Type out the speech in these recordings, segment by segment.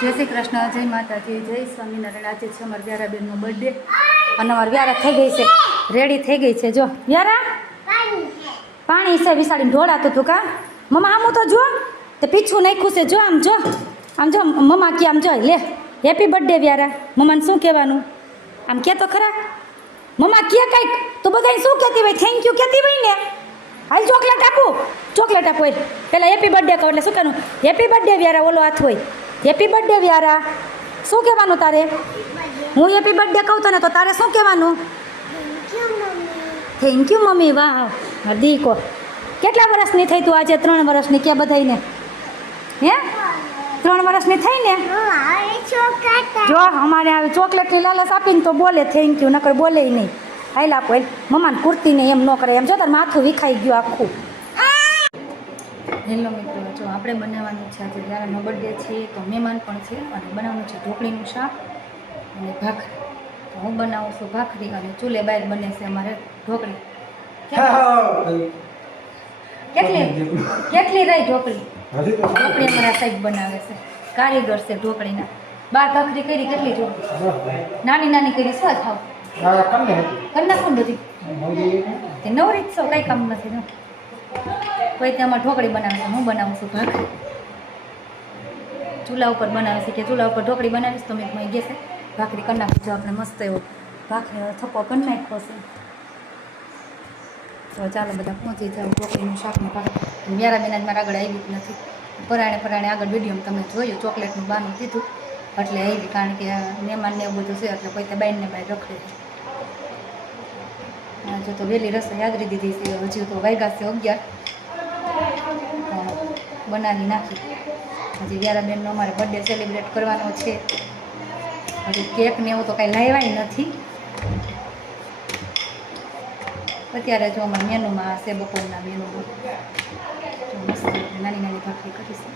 જય શ્રી કૃષ્ણ, જય માતાજી, જય સ્વામિનારાયણ. આજે છે અમારા વ્યારાબેનનો બર્થડે અને અમારી વ્યારા થઈ ગઈ છે, રેડી થઈ ગઈ છે. જો વ્યારા પાણી છે વિસાડીને ઢોળાતું હતું કા મમ્મા, આમ તો જો તે પીછું નાખ્યું છે. જો આમ જો, આમ જો મમ્મા કે આમ જો લે હેપી બર્થડે વ્યારા. મમ્માને શું કહેવાનું આમ કે તો ખરા મમ્મા કે કંઈક તો બધાને શું કહેતી હોય? થેન્ક યુ કહેતી હોય ને. હાલ ચોકલેટ આપું, ચોકલેટ આપો. પહેલાં હેપી બર્થડે કહો એટલે શું કહેવાનું? Happy birthday Vyara. ઓલો હાથ હોય હેપી બર્થડે વ્યારા. શું કહેવાનું તારે? હું હેપી બર્થડે કહું તને તો તારે શું કહેવાનું? Thank you mummy. વાહ દીકો. કેટલા વર્ષની થઈ તું આજે? 3 વર્ષની. કે બધાઈને હે 3 વર્ષની થઈ ને? જો અમારે આવી ચોકલેટની લાલચ આપીને તો બોલે થેન્ક યુ, નકર બોલે નહીં. હાલ આપો મમ્માને કુર્તીને એમ ન કરે. એમ જો તાર માથું વિખાઈ ગયું આખું. હેલો મિત્રો, જો આપણે બનાવવાનું છે આજે વ્યારાનો બર્થડે છે તો મહેમાન પણ છે અને બનાવવાનું છે ઢોકળીનું શાક અને ભાખરી. તો હું બનાવું છું ભાખરી અને ચૂલે બહાર બને છે અમારે ઢોકળી. કેટલી રહી ઢોકળી? ઢોકળી અમારા સાહેબ બનાવે છે, કારીગર છે ઢોકળીના. 12 ભાખરી કરી. કેટલી જો નાની નાની કરી. શું થાવ કરી નાખું બધી તે નવરી જ છો, કંઈ કામ નથી ને. કોઈ તેમાં ઢોકળી બનાવે છે, હું બનાવું છું ભાખરી. ચૂલા ઉપર બનાવે છે કે ચૂલા ઉપર ઢોકળી બનાવીશ તો મેં ગેસે ભાખરી કરી નાખું છું. આપણે મસ્ત એવો ભાખરી થપ્પો કરી નાખ્યો છે. તો ચાલો બધા પહોંચી જાઓ ઢોકળીનું શાકનું ભાખરી. વ્યારાબેન જ મારા આગળ આવી જ નથી. પરાણે આગળ વિડીયોમાં તમે જોયું ચોકલેટનું બાનું કીધું એટલે આવી, કારણ કે મહેમાનને એવું બધું છે એટલે કોઈ તે બાઈને બાય રખડે છે. જો તો વહેલી રસોઈ યાદરી દીધી છે. હજુ તો વાગ્યા છે 11. બનાવી નાખી. હજી વ્યારાબેનનો અમારે બર્થડે સેલિબ્રેટ કરવાનો છે. હજી કેક ને એવું તો કાંઈ લાવ્યા નથી. અત્યારે જો અમારા મેનુમાં હશે બપોરના મેનુમાં જો મસ્ત નાની નાની ભાખરી કરીશું.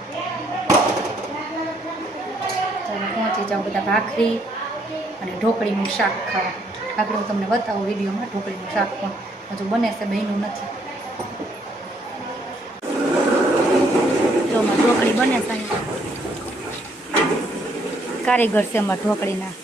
ચાલો પહોંચી જાઓ બધા ભાખરી અને ઢોકળીનું શાક ખાવા. આગળ હું તમને બતાવું વિડીયોમાં. ઢોકળીનું શાક પણ હજુ બને છે, બન્યું નથી. જો અમારે ઢોકળી બને છે. કારીગર છે અમારા ઢોકળીના.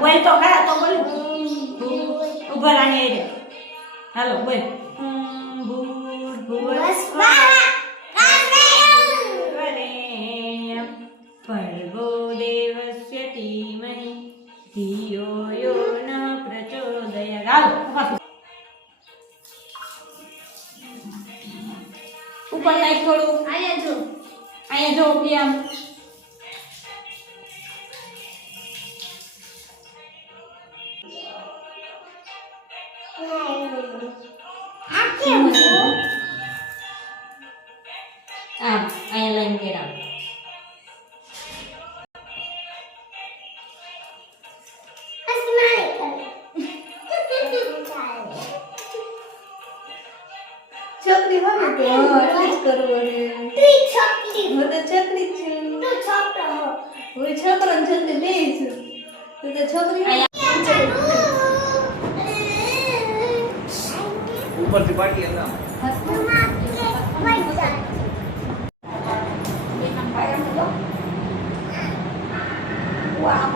બોલ તો ખરા તો બોલ ઉભા રહે. હાલો બોલ ભર્ગો દેવસ્ય ધીમહિ ધિયો યો ન પ્રચોદયાત. હાલો ઉપર લાઈટ થોડું અહીંયા જો આમ અહીંયા લાઈન કેરા છોકરી હોય તો એટલી જ કરવું. હું તો છોકરી છું. હું છોકરો છોકરી બે છું. તું તો છોકરી ઉપરથી પાટી હતા. Wow.